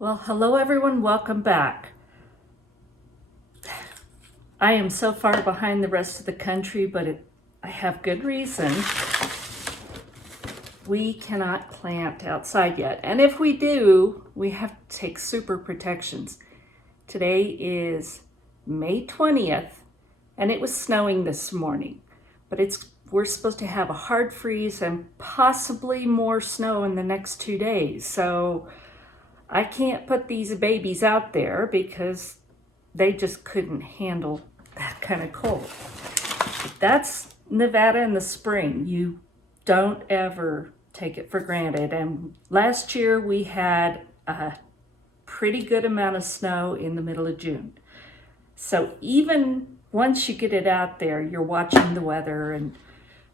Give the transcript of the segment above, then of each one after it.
Well, hello everyone, welcome back. I am so far behind the rest of the country, but I have good reason. We cannot plant outside yet. And if we do, we have to take super protections. Today is May 20th, and it was snowing this morning. But we're supposed to have a hard freeze and possibly more snow in the next 2 days. So I can't put these babies out there because they just couldn't handle that kind of cold. That's Nevada in the spring. You don't ever take it for granted. And last year we had a pretty good amount of snow in the middle of June. So even once you get it out there, you're watching the weather and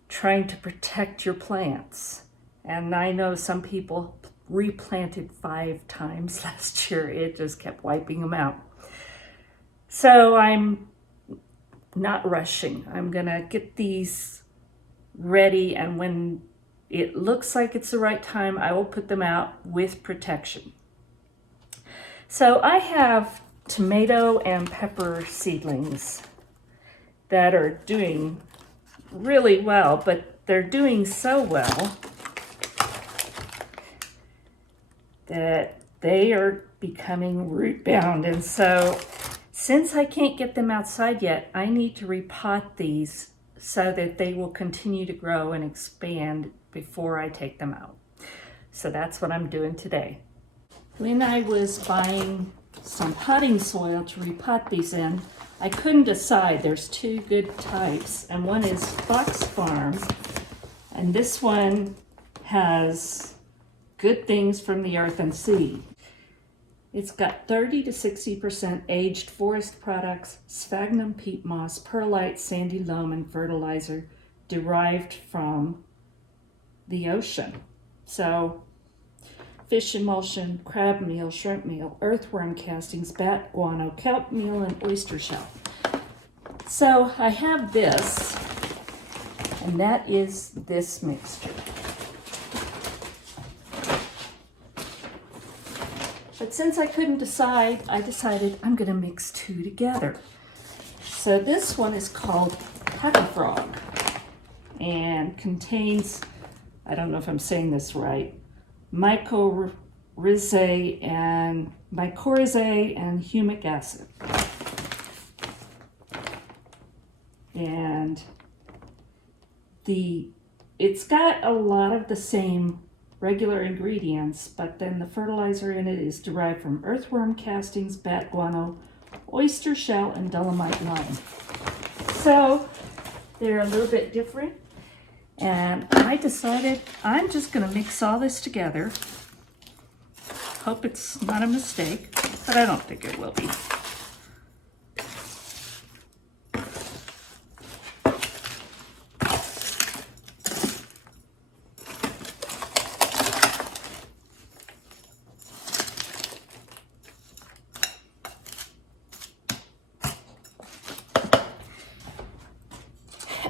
trying to protect your plants. And I know some people replanted 5 times last year. It just kept wiping them out. So I'm not rushing. I'm gonna get these ready, and when it looks like it's the right time, I will put them out with protection. So I have tomato and pepper seedlings that are doing really well, but they're doing so well that they are becoming root bound. And so since I can't get them outside yet, I need to repot these so that they will continue to grow and expand before I take them out. So that's what I'm doing today. When I was buying some potting soil to repot these in, I couldn't decide. There's 2 good types, and one is Fox Farm, and this one has good things from the earth and seed. It's got 30 to 60% aged forest products, sphagnum peat moss, perlite, sandy loam, and fertilizer derived from the ocean. So fish emulsion, crab meal, shrimp meal, earthworm castings, bat guano, kelp meal, and oyster shell. So I have this, and that is this mixture. But since I couldn't decide, I decided I'm gonna mix 2 together. So this one is called Happy Frog and contains, I don't know if I'm saying this right, mycorrhizae and humic acid. And it's got a lot of the same regular ingredients, but then the fertilizer in it is derived from earthworm castings, bat guano, oyster shell, and dolomite lime. So they're a little bit different, and I decided I'm just going to mix all this together. Hope it's not a mistake, but I don't think it will be.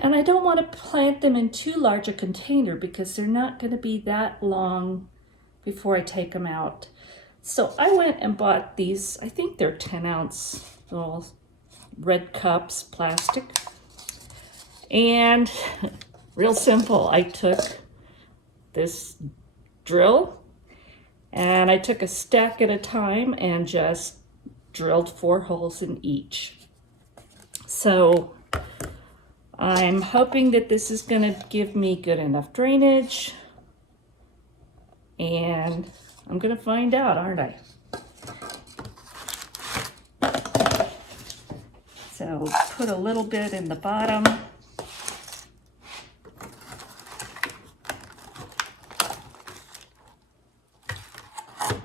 And I don't want to plant them in too large a container because they're not going to be that long before I take them out. So I went and bought these, I think they're 10-ounce little red cups, plastic. And real simple, I took this drill and I took a stack at a time and just drilled 4 holes in each. So I'm hoping that this is going to give me good enough drainage, and I'm going to find out, aren't I? So put a little bit in the bottom. I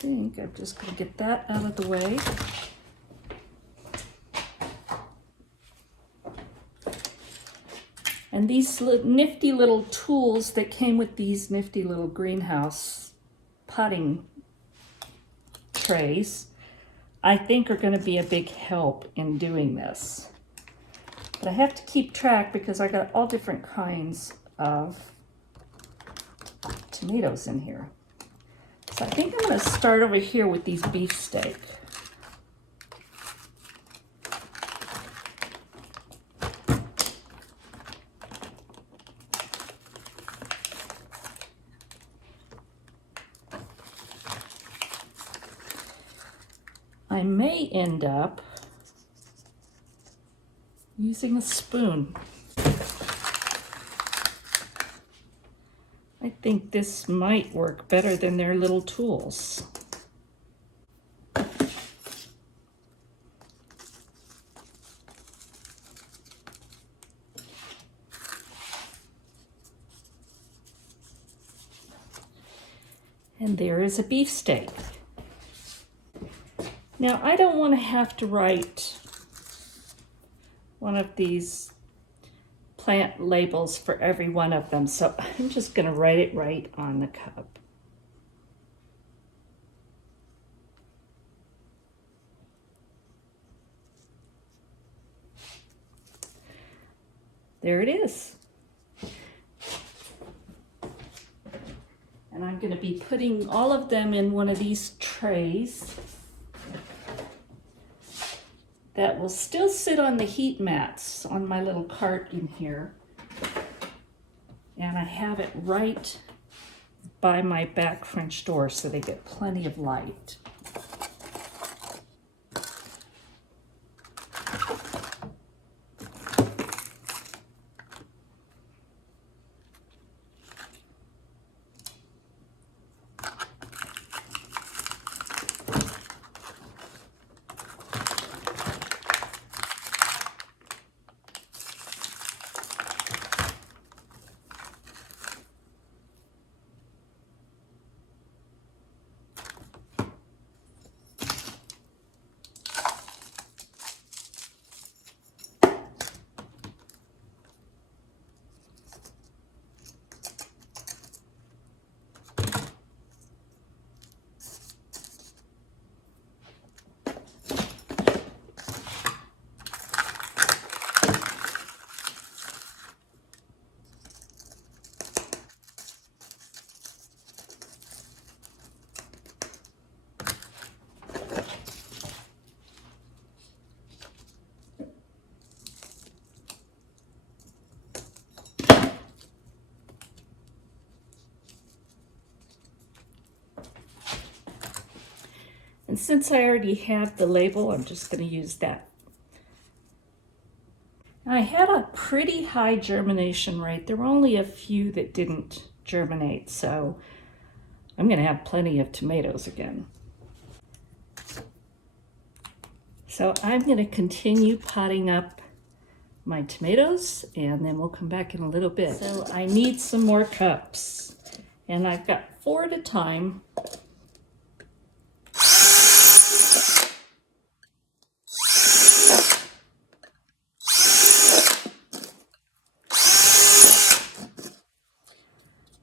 think I'm just going to get that out of the way. And these nifty little tools that came with these nifty little greenhouse potting trays, I think are going to be a big help in doing this. But I have to keep track because I got all different kinds of tomatoes in here. So I think I'm going to start over here with these beefsteak. I may end up using a spoon. I think this might work better than their little tools. And there is a beefsteak. Now, I don't want to have to write one of these plant labels for every one of them, so I'm just going to write it right on the cup. There it is. And I'm going to be putting all of them in one of these trays that will still sit on the heat mats on my little cart in here. And I have it right by my back French door so they get plenty of light. And since I already have the label, I'm just going to use that. I had a pretty high germination rate. There were only a few that didn't germinate, so I'm going to have plenty of tomatoes again. So I'm going to continue potting up my tomatoes, and then we'll come back in a little bit. So I need some more cups, and I've got 4 at a time.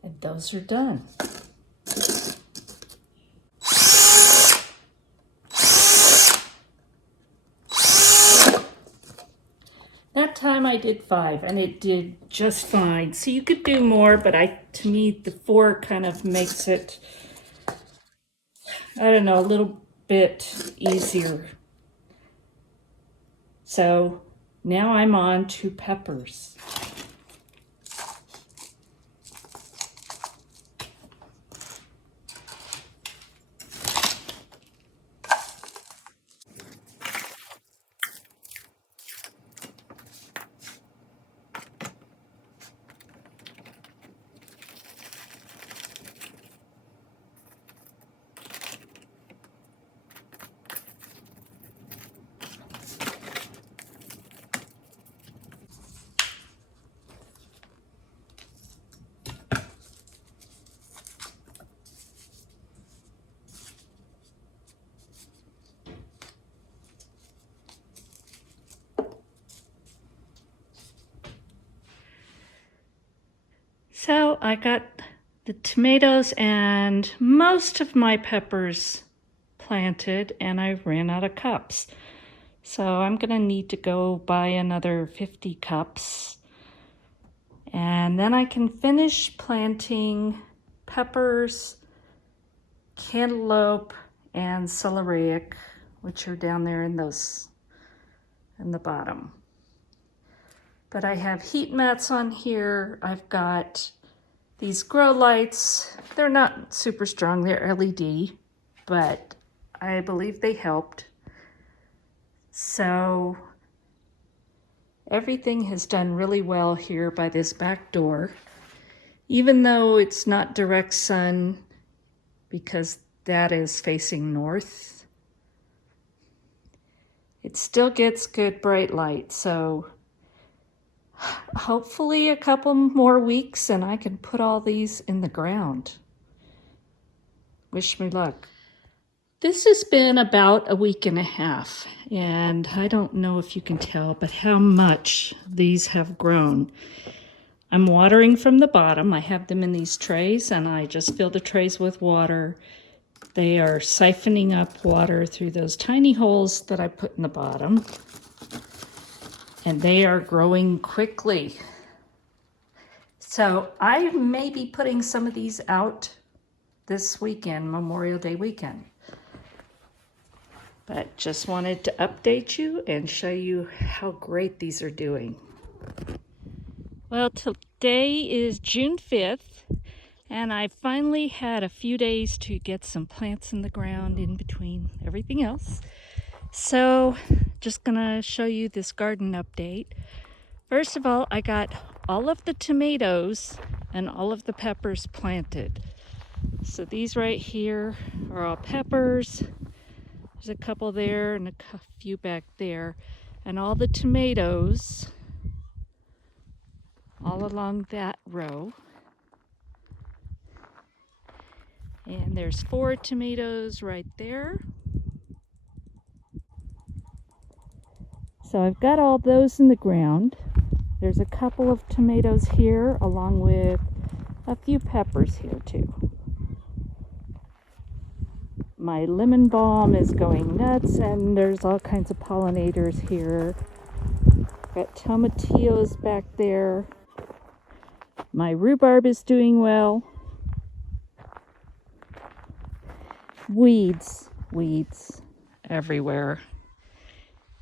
And those are done. That time I did 5 and it did just fine. So you could do more, but to me the 4 kind of makes it, I don't know, a little bit easier. So now I'm on to peppers. So I got the tomatoes and most of my peppers planted, and I ran out of cups. So I'm going to need to go buy another 50 cups. And then I can finish planting peppers, cantaloupe and celeriac, which are down there in the bottom. But I have heat mats on here. I've got these grow lights. They're not super strong, they're LED, but I believe they helped. So everything has done really well here by this back door, even though it's not direct sun because that is facing north. It still gets good bright light, so hopefully a couple more weeks and I can put all these in the ground. Wish me luck. This has been about a week and a half, and I don't know if you can tell, but how much these have grown. I'm watering from the bottom. I have them in these trays, and I just fill the trays with water. They are siphoning up water through those tiny holes that I put in the bottom, and they are growing quickly. So I may be putting some of these out this weekend, Memorial Day weekend. But just wanted to update you and show you how great these are doing. Well, today is June 5th, and I finally had a few days to get some plants in the ground in between everything else. So, just gonna show you this garden update. First of all, I got all of the tomatoes and all of the peppers planted. So these right here are all peppers. There's a couple there and a few back there. And all the tomatoes all along that row. And there's 4 tomatoes right there. So I've got all those in the ground. There's a couple of tomatoes here along with a few peppers here too. My lemon balm is going nuts, and there's all kinds of pollinators here. Got tomatillos back there. My rhubarb is doing well. Weeds everywhere.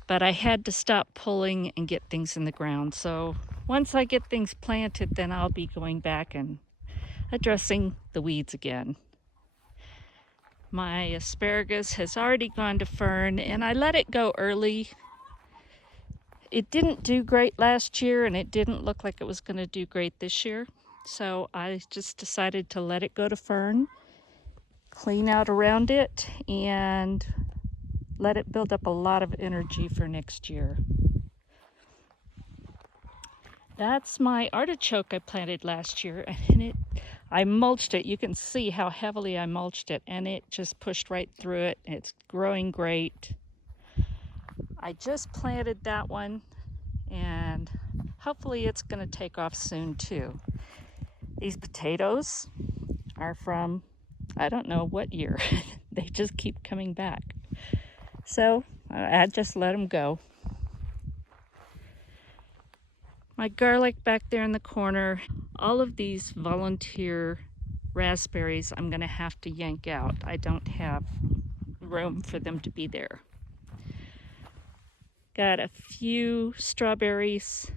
But I had to stop pulling and get things in the ground. So once I get things planted, then I'll be going back and addressing the weeds again. My asparagus has already gone to fern, and I let it go early. It didn't do great last year, and it didn't look like it was going to do great this year. So I just decided to let it go to fern, clean out around it, and let it build up a lot of energy for next year. That's my artichoke I planted last year, and I mulched it. You can see how heavily I mulched it, and it just pushed right through it. It's growing great. I just planted that one, and hopefully it's going to take off soon too. These potatoes are from, I don't know what year. They just keep coming back. So I just let them go. My garlic back there in the corner. All of these volunteer raspberries I'm going to have to yank out. I don't have room for them to be there. Got a few strawberries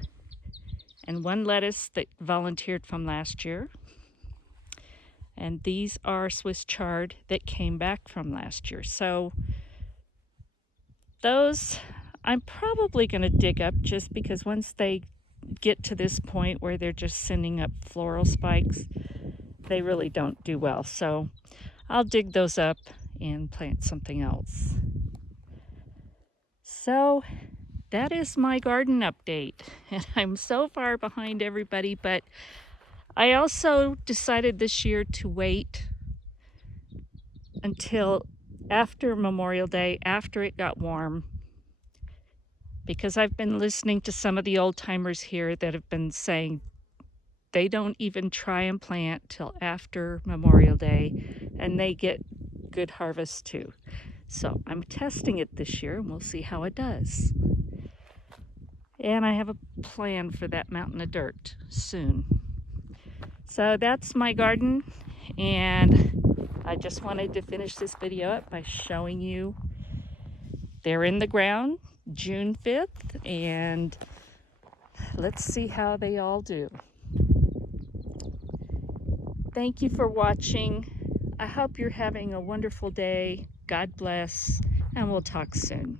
and 1 lettuce that volunteered from last year. And these are Swiss chard that came back from last year. So those I'm probably going to dig up, just because once they get to this point where they're just sending up floral spikes, they really don't do well. So I'll dig those up and plant something else. So that is my garden update, and I'm so far behind everybody, but I also decided this year to wait until after Memorial Day, after it got warm, because I've been listening to some of the old timers here that have been saying they don't even try and plant till after Memorial Day, and they get good harvests too. So I'm testing it this year, and we'll see how it does. And I have a plan for that mountain of dirt soon. So that's my garden, and I just wanted to finish this video up by showing you they're in the ground June 5th, and let's see how they all do. Thank you for watching. I hope you're having a wonderful day. God bless, and we'll talk soon.